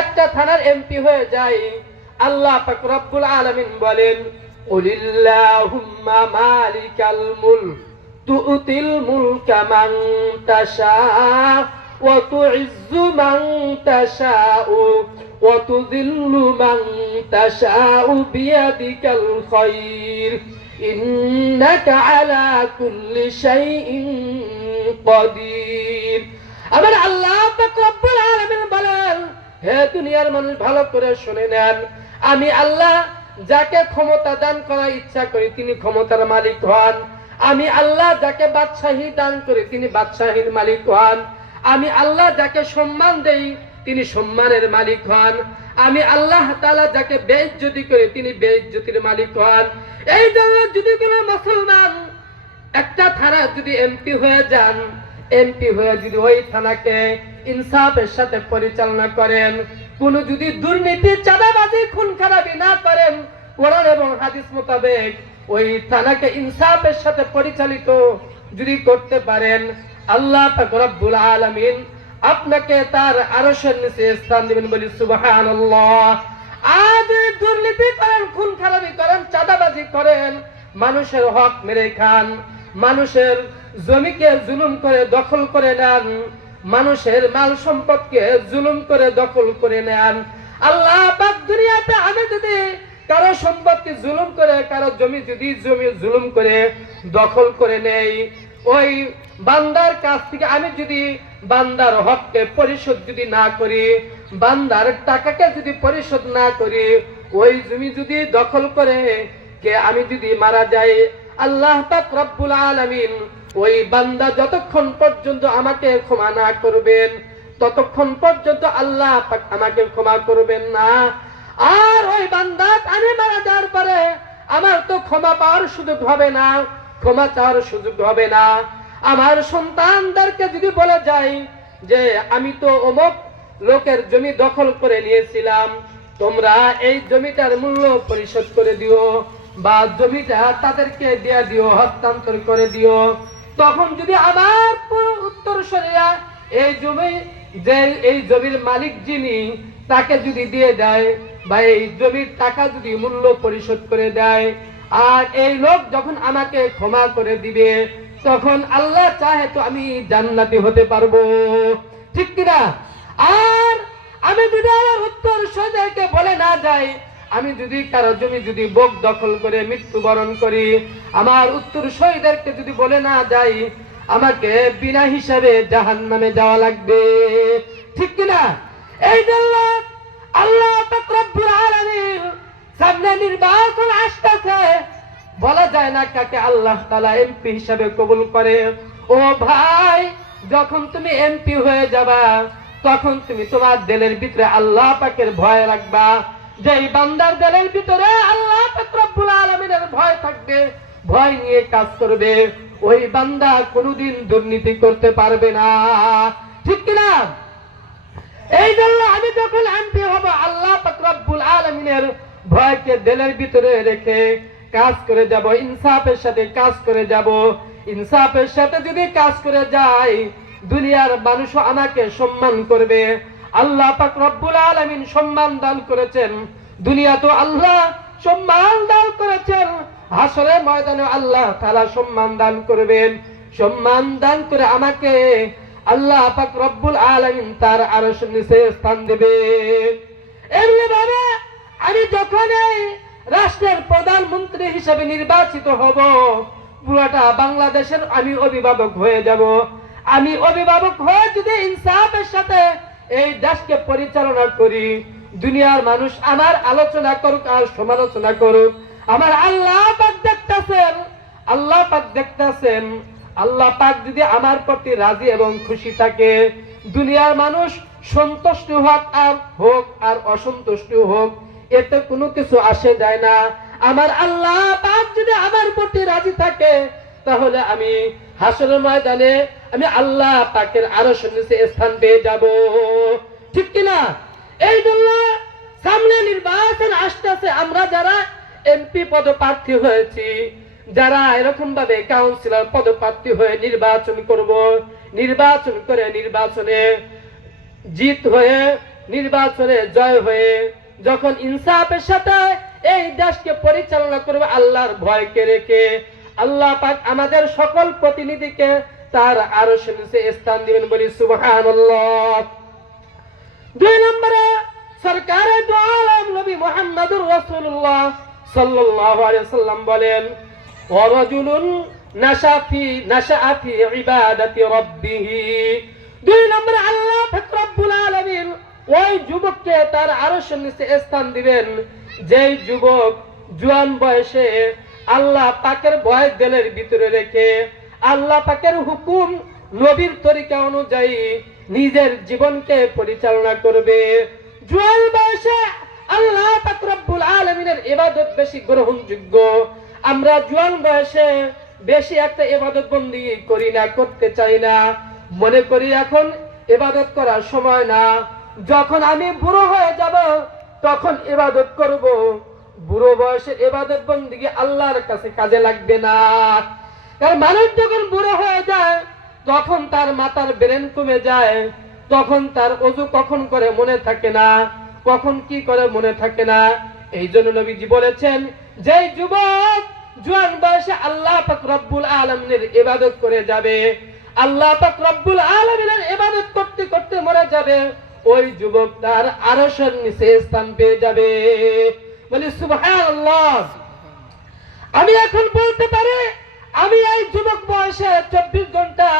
একটা থানার এমপি হয়ে যায়, আল্লাহ পাক রব্বুল আলামিন বলেন, কুলিল্লাহুম্মা মালিকাল মুলক তু'তিল মুলকা মান তাশা ওয়া তু'ইজ্জু মান তাশাউ ওয়া তুযিল্লু মান তাশাউ বিয়াদিকাল খায়র ইন্নাকা আলা কুল্লি শাইইন কাদির। আবার আল্লাহ পাক রব্বুল আলামিন বলেন, হে দুনিয়ার মানুষ ভালো করে শুনে নেন, আমি আল্লাহ যাকে ক্ষমতা দান করার ইচ্ছা করি তিনি ক্ষমতার মালিক হন। আমি আল্লাহ যাকে বাদশাহী দান করি তিনি বাদশাহীর মালিক হন। আমি আল্লাহ যাকে সম্মান দেই তিনি সম্মানের মালিক হন। আমি আল্লাহ তাআলা যাকে বেইজ্জতি করি তিনি বেইজ্জতির মালিক হন। এই জন্য যদি কোনো মুসলমান একটা থানা যদি এমপি হয়ে যান, এমপি হয়ে যদি ওই থানাকে ইনসাফের সাথে পরিচালনা করেন, কোন যদি দুর্নীতি চাঁদাবাজি খুন খারাপি না করেন, কোরআন এবং হাদিস মোতাবেক ওই থানাকে ইনসাফের সাথে পরিচালিত যদি করতে পারেন, আল্লাহ পাক রব্বুল আলামিন আপনাকে তার আরশের নিচে স্থান দিবেন, বলি সুবহানাল্লাহ। আজ দুর্নীতি করেন, খুন খারাপি করেন, চাঁদাবাজি করেন, মানুষের হক মেরে খান, মানুষের জমিকে জুলুম করে দখল করে নেন, মানুষের মাল সম্পদকে জুলুম করে দখল করে নেন। আল্লাহ পাক দুনিয়াতে আমি যদি কারো সম্পত্তি জুলুম করে, কারো জমি যদি জুলুম করে দখল করে নেই, ওই বান্দার কাছ থেকে আমি যদি বান্দার হককে পরিশোধ যদি না করি, বান্দার টাকাকে যদি পরিশোধ না করি, ওই জমি যদি দখল করে কে আমি যদি মারা যাই, আল্লাহ পাক রব্বুল আলামিন ওই বান্দা যতক্ষণ পর্যন্ত আমাকে ক্ষমা না করবেন ততক্ষণ পর্যন্ত আল্লাহ পাক আমাকে ক্ষমা করবেন না। আর ওই বান্দা আমি মারা যাওয়ার পরে আমার তো ক্ষমা পাওয়ার সুযোগ হবে না, ক্ষমা চাওয়ার সুযোগ হবে না। আমার সন্তানদেরকে যদি বলে যাই যে আমি তো অমুক লোকের জমি দখল করে নিয়েছিলাম, তোমরা এই জমিটার মূল্য পরিশোধ করে দিও বা জমিটা তাদেরকে দিয়ে দিও, হস্তান্তর করে দিও, তখন যদি আমার উত্তরসূরিরা এই জমির মালিক যিনি তাকে যদি দিয়ে দেয় বা এই জমির টাকা যদি মূল্য পরিশোধ করে দেয়, আর এই লোক যখন আমাকে ক্ষমা করে দিবে, তখন আল্লাহ চাহে তো আমি জান্নাতি হতে পারবো, ঠিক কিনা? আর আমি যদি আমার উত্তরসূরিদেরকে বলে না যাই, আমি যদি কারো জমি যদি বোক দখল করে মৃত্যুবরণ করি, আমার উত্তরসূরিদেরকে যদি বলে না যাই, আমাকে বিনা হিসাবে জাহান্নামে যাওয়া লাগবে, ঠিক কিনা? এই জন্য আল্লাহ পাক রব্বুল আলামিন সামনে নির্বাচন আসতেছে, বলা যায় না কাকে আল্লাহ তাআলা এমপি হিসাবে কবুল করে। ও ভাই, যখন তুমি এমপি হয়ে যাবা তখন তুমি তোমার দিলের ভিতরে আল্লাহ পাকের ভয় রাখবা, যেই বান্দার দিলের ভিতরে আল্লাহ পাক রব্বুল আলামিনের ভয় থাকবে, ভয় নিয়ে কাজ করবে, ওই বান্দা কোনোদিন দুর্নীতি করতে পারবে না, ঠিক কিনা? এই জন্য আমি যখন এমপি হব আল্লাহ পাক রব্বুল আলামিনের ভয়কে দিলের ভিতরে রেখে কাজ করে যাব, ইনসাফের সাথে কাজ করে যাব। ইনসাফের সাথে যদি কাজ করে যাই, দুনিয়ার মানুষ আমাকে সম্মান করবে। আল্লাহ পাক রব্বুল আলামিন সম্মান দান করেছেন, দুনিয়া তো আল্লাহ সম্মান দান করেছেন, হাসরের ময়দানে আল্লাহ তাআলা সম্মান দান করবেন। সম্মান দান করে আমাকে আল্লাহ পাক রব্বুল আলামিন তার আরশের নিচে স্থান দেবেন। এমনিভাবে আমি যখন এই রাষ্ট্রের প্রধানমন্ত্রী হিসেবে নির্বাচিত হব, পুরোটা বাংলাদেশের আমি অভিভাবক হয়ে যাব। আমি অভিভাবক হয়ে যদি ইনসাফের সাথে এই দেশকে পরিচালনা করি, দুনিয়ার মানুষ আমার আলোচনা করুক আর সমালোচনা করুক, আমার আল্লাহ পাক দেখতেছেন, আল্লাহ পাক দেখতেছেন। আল্লাহ পাক যদি আমার প্রতি রাজি এবং খুশি থাকে, দুনিয়ার মানুষ সন্তুষ্ট হোক আর অসন্তুষ্ট হোক, এতে কোনো কিছু আসে যায় না। আমার আল্লাহ পাক যদি আমার প্রতি রাজি থাকে, তাহলে আমি হাসরের ময়দানে আমি আল্লাহ পাকের আরশের নিচে স্থান পেয়ে যাব, ঠিক কিনা? এই জন্য সামনে নির্বাচন আসতেছে, আমরা যারা এমপি পদপ্রার্থী হয়েছি, যারা এরকম ভাবে কাউন্সিলর পদপ্রার্থী হয়ে নির্বাচন করব, নির্বাচন করে নির্বাচনে জিত হয়ে নির্বাচনে জয় হয়ে যখন ইনসাফের সাথে এই দেশকে পরিচালনা করবে আল্লাহর ভয়কে রেখে, আল্লাহ পাক আমাদের সকল প্রতিনিধিকে তার আরশের নিচে স্থান দিবেন, বলি সুবহানাল্লাহ। 2 নম্বরে সরকারে দু আলম নবী মুহাম্মদুর রাসূলুল্লাহ সাল্লাল্লাহু আলাইহি ওয়াসাল্লাম বলেন, ওয়া রাজুলুন নাশাআ ফি ইবাদাতি রাব্বিহ। 2 নম্বরে আল্লাহ পাক রব্বুল আলামিন ওই যুবককে তার আরশের নিচে স্থান দিবেন যেই যুবক জওয়ান বয়সে আল্লাহ পাকের ভয় দিলের ভিতরে রেখে আল্লাহ পাকের হুকুম নবীর তরিকা অনুযায়ী নিজের জীবনকে পরিচালনা করবে। জওয়ান বয়সে আল্লাহ পাক রব্বুল আলামিনের ইবাদত বেশি গ্রহণযোগ্য। আমরা জওয়ান বয়সে বেশি একটা ইবাদত বندگی করি না, করতে চাই না, মনে করি এখন ইবাদত করার সময় না, যখন আমি বুড়ো হয়ে যাব তখন ইবাদত করব। বুড়ো বয়সে ইবাদত বندگی আল্লাহর কাছে কাজে লাগবে না। কারণ মানুষ যখন বুড়ো হয়ে যায় তখন তার মাথার ব্রেন কমে যায়, তখন তার ওযু কখন করে মনে থাকে না, কখন কি করে মনে থাকে না। এই জন্য নবীজি বলেছেন, যে যুবক জওয়ান বয়সে আল্লাহ পাক রব্বুল আলামিনের ইবাদত করে যাবে, আল্লাহ পাক রব্বুল আলামিনের ইবাদত করতে করতে মরে যাবে, ওই যুবক তার আরশের নিচে স্থান পেয়ে যাবে, বলি সুবহানাল্লাহ। আমি এখন বলতে পারি আমি এই যুবক বয়সে 24 ঘন্টা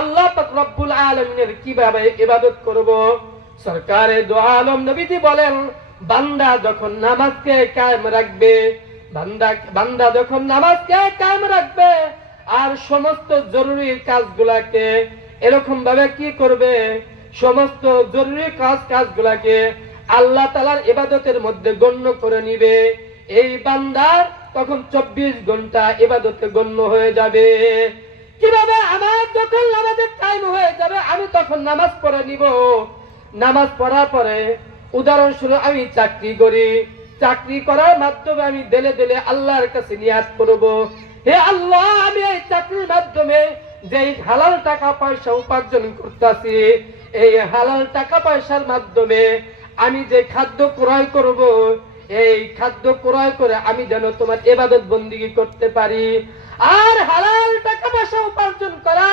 আল্লাহ পাক রব্বুল আলামিনের কিভাবে ইবাদত করব। সরকারে দু আলম নবীজি বলেন, বান্দা যখন নামাজকে কায়েম রাখবে, বান্দা যখন নামাজকে কায়েম রাখবে আর সমস্ত জরুরি কাজগুলাকে এরকম ভাবে কি করবে, সমস্ত জরুরি কাজগুলাকে আল্লাহ তাআলার ইবাদতের মধ্যে গণ্য করে নিবে, এই বান্দার তখন 24 ঘন্টা ইবাদতে গণ্য হয়ে যাবে। কিভাবে? আমার যখন নামাজের টাইম হয়ে যাবে আমি তখন নামাজ পড়ে নিব। নামাজ পড়ার পরে উদাহরণস্বরূপ আমি চাকরি করি, চাকরি করার মাধ্যমে আমি দিলে দিলে আল্লাহর কাছে নিয়াত করব, হে আল্লাহ আমি এই চাকরির মাধ্যমে যে হালাল টাকা পয়সা উপার্জন করতেছি, এই হালাল টাকা পয়সার মাধ্যমে আমি যে খাদ্য ক্রয় করব, এই খাদ্য ক্রয় করে আমি যেন তোমার ইবাদত বندگی করতে পারি। আর হালাল টাকা পয়সা উপার্জন করা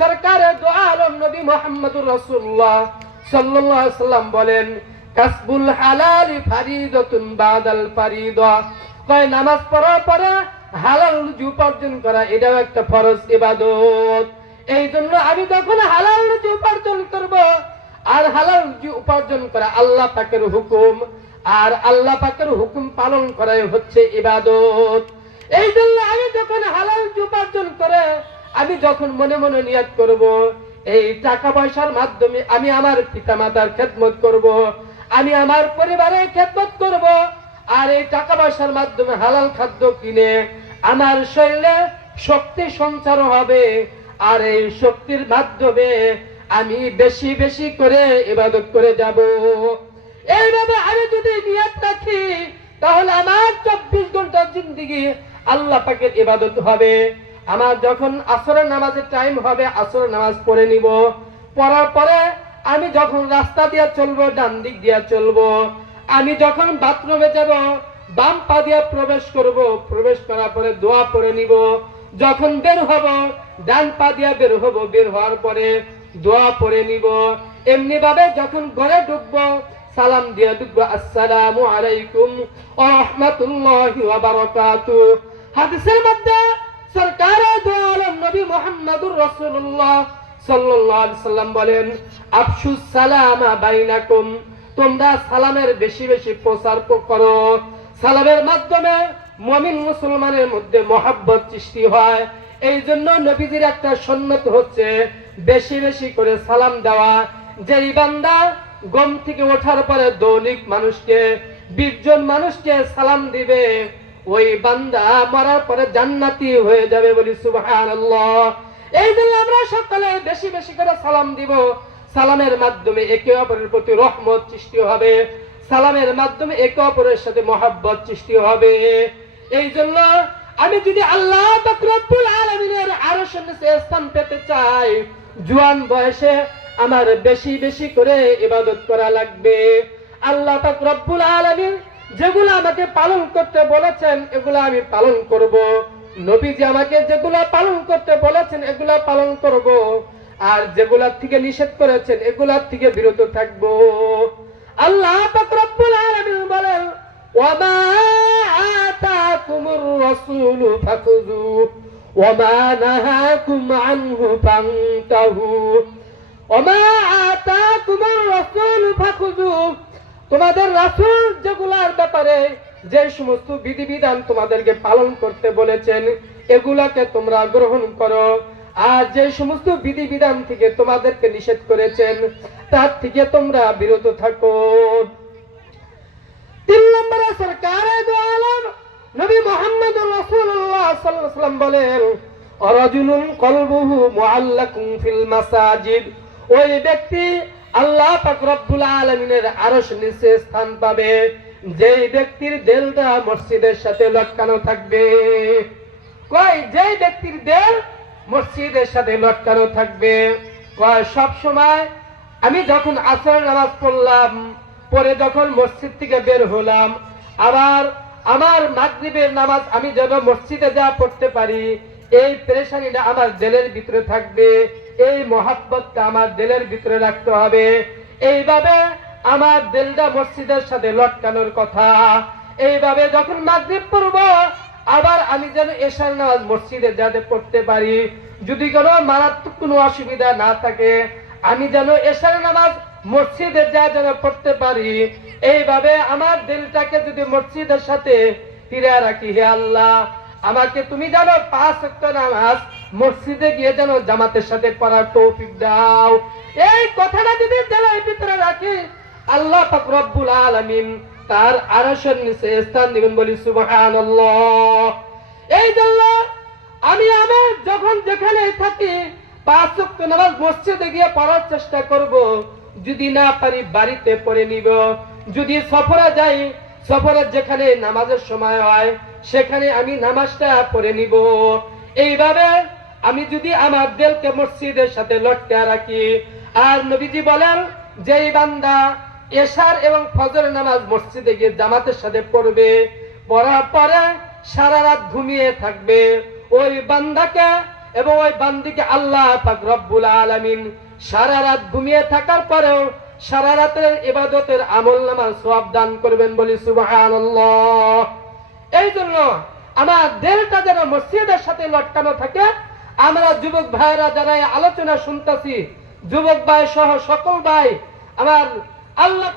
সরকারে দু আলম নবী মুহাম্মদুর রাসূলুল্লাহ সাল্লাল্লাহু আলাইহি ওয়াসাল্লাম বলেন, কাসবুল হালালি ফারিদাতুন বাদাল ফারিদা। কয় নামাজ পড়ার পরে হালাল রুজি উপার্জন করা এটাও একটা ফরজ ইবাদত। এই জন্য আমি যখন হালাল রুজি উপার্জন করব, আর হালাল রুজি উপার্জন করা আল্লাহ পাকের হুকুম, আর আল্লাহ পাকের হুকুম পালন করাই হচ্ছে ইবাদত। এই জন্য আমি যখন হালাল রুজি উপার্জন করে আমি যখন মনে মনে নিয়ত করব, এই টাকা পয়সার মাধ্যমে আমি আমার পিতামাতার খেদমত করব, আমি আমার পরিবারের খেদমত করব, আর এই টাকা পয়সার মাধ্যমে হালাল খাদ্য কিনে আমার শরীরে শক্তি সঞ্চার হবে, আর এই শক্তির মাধ্যমে আমি বেশি বেশি করে ইবাদত করে যাব। এইভাবে আমি যদি নিয়ত রাখি তাহলে আমার 24 ঘন্টার জিন্দেগি আল্লাহ পাকের ইবাদত হবে। আমার যখন আসরের নামাজের টাইম হবে আসরের নামাজ পড়ে নিব, পড়ার পরে আমি যখন রাস্তা দিয়ে চলবো ডান দিক দিয়ে চলবো, আমি যখন বাথরুমে যাব বাম পা দিয়ে প্রবেশ করব, প্রবেশ করার পরে দোয়া পড়ে নিব, যখন বের হব ডান পা দিয়ে বের হব, বের হওয়ার পরে দোয়া পড়ে নিব। এমনি ভাবে যখন ঘরে ঢুকবো সালাম দিয়ে ঢুকবো, আসসালামু আলাইকুম ওয়া রাহমাতুল্লাহি ওয়া বারাকাতুহু। হাদিসের মধ্যে সরকারে দু আলম নবী মুহাম্মদুর রাসূলুল্লাহ সাল্লাল্লাহু আলাইহি সাল্লাম বলেন, আফশুস সালামা বাইনাকুম, তোমরা সালামের বেশি বেশি প্রচার করো। সালামের মাধ্যমে মুমিন মুসলমানের মধ্যে মহব্বত সৃষ্টি হয়। এই জন্য নবীজির একটা সুন্নাত হচ্ছে বেশি বেশি করে সালাম দেওয়া। যেই বান্দা ঘুম থেকে ওঠার পরে দৈনিক মানুষকে 20 জন মানুষকে সালাম দিবে, ওই বান্দা মরার পরে জান্নাতি হয়ে যাবে, বলি সুবহানাল্লাহ। এই জন্য আমরা সকলে বেশি বেশি করে সালাম দিব। সালামের মাধ্যমে একে অপরের প্রতি রহমত সৃষ্টি হবে, সালামের মাধ্যমে একে অপরের সাথে মহব্বত সৃষ্টি হবে। এই জন্য আমি যদি আল্লাহ পাক রব্বুল আলামিনের আরশের নিচে স্থান পেতে চাই, জওয়ান বয়সে আমার বেশি বেশি করে ইবাদত করা লাগবে। আল্লাহ পাক রব্বুল আলামিন যেগুলো আমাকে পালন করতে বলেছেন এগুলো আমি পালন করব। নবীজি আমাকে যেগুলো পালন করতে বলেছেন এগুলো পালন করব, আর যেগুলা থেকে নিষেধ করেছেন এগুলা থেকে বিরত থাকব। আল্লাহ পাক রব্বুল আলামিন বলেন, ওয়া মা আতাকুমুর রাসূলু ফাখুযু ওয়া মা নাহাকুম আনহু ফান্তাহু ওয়া মা আতাকুমুর রাসূলু ফাখুযু। তোমাদের রাসূল যেগুলার ব্যাপারে যে সমস্ত বিধিবিধান তোমাদেরকে পালন করতে বলেছেন এগুলাকে তোমরা গ্রহণ করো, আর যে সমস্ত বিধিবিধান থেকে তোমাদেরকে নিষেধ করেছেন তার থেকে তোমরা বিরত থাকো। 3 নম্বরে সরকারে দো আলম নবী মুহাম্মদুর রাসূলুল্লাহ সাল্লাল্লাহু আলাইহি ওয়াসাল্লাম বলেন, রাজুলুন কলবুহু মুআল্লাকুন ফিল মাসাজিদ। ওই ব্যক্তি আল্লাহ পাক রব্বুল আলামিনের আরশ নিচে স্থান পাবে যেই ব্যক্তির দিলটা মসজিদের সাথে লটকানো থাকবে। কই যেই ব্যক্তির দিল মসজিদের সাথে লটকানো থাকবে। কয় সব সময় আমি যখন আসর নামাজ পড়লাম, পরে যখন মসজিদ থেকে বের হলাম, আবার আমার মাগরিবের নামাজ আমি যেন মসজিদে যা পড়তে পারি, এই পেরেশানিটা আমার দিলের ভিতরে থাকবে, এই মহাব্বতটা আমার দিলের ভিতরে রাখতে হবে। এইভাবে আমার দিলটা মসজিদের সাথে লটকানোর কথা। এইভাবে যখন মাগরিব পড়ব আবার আমি যেন এশার নামাজ মসজিদে যাতে পড়তে পারি, যদি কোনো মারাত্মক কোনো অসুবিধা না থাকে আমি যেন এশার নামাজ মসজিদে যা যেন পড়তে পারি। এইভাবে আমার দিলটাকে যদি মসজিদের সাথে ফিরে রাখি, হে আল্লাহ আমাকে তুমি যেন 5 ওয়াক্ত নামাজ মসজিদে গিয়ে যেন জামাতের সাথে পড়ার তৌফিক দাও। এই কথাটা যদি দিলের ভিতরে রাখি আল্লাহ পাক রব্বুল আলামিন তার আরশের নিচে স্থান দিবেন, বলি সুবহানাল্লাহ। এই জন্য আমি আমার যখন যেখানে থাকি 5 ওয়াক্ত নামাজ মসজিদে গিয়ে পড়ার চেষ্টা করব, যদি না পারি বাড়িতে পড়ে নিব। যদি সফরে যাই, সফরে যেখানে নামাজের সময় হয় সেখানে আমি নামাজটা পড়ে নিব। এইভাবে আমি যদি আমার দিলকে মসজিদের সাথে লটকে রাখি। আর নবীজি বলেন, যেই বান্দা এশার এবং ফজর নামাজ মসজিদে গিয়ে জামাতের সাথে পড়বে, পড়ার পরে সারা রাত ঘুমিয়ে থাকবে, ওই বান্দাকে এবং ওই বান্দিকে আল্লাহ পাক রব্বুল আলামিন সারা রাত ঘুমিয়ে থাকার পরেও সারা রাতের ইবাদতের আমলনামার সওয়াব দান করবেন, বলি সুবহানাল্লাহ। এই জন্য আমার দিলটা যেন মসজিদের সাথে লটকানো থাকে। আমরা যুবক ভাইরা যারা আলোচনা শুনতেছি, যুবক ভাই সহ সকল ভাই আমার আল্লাহ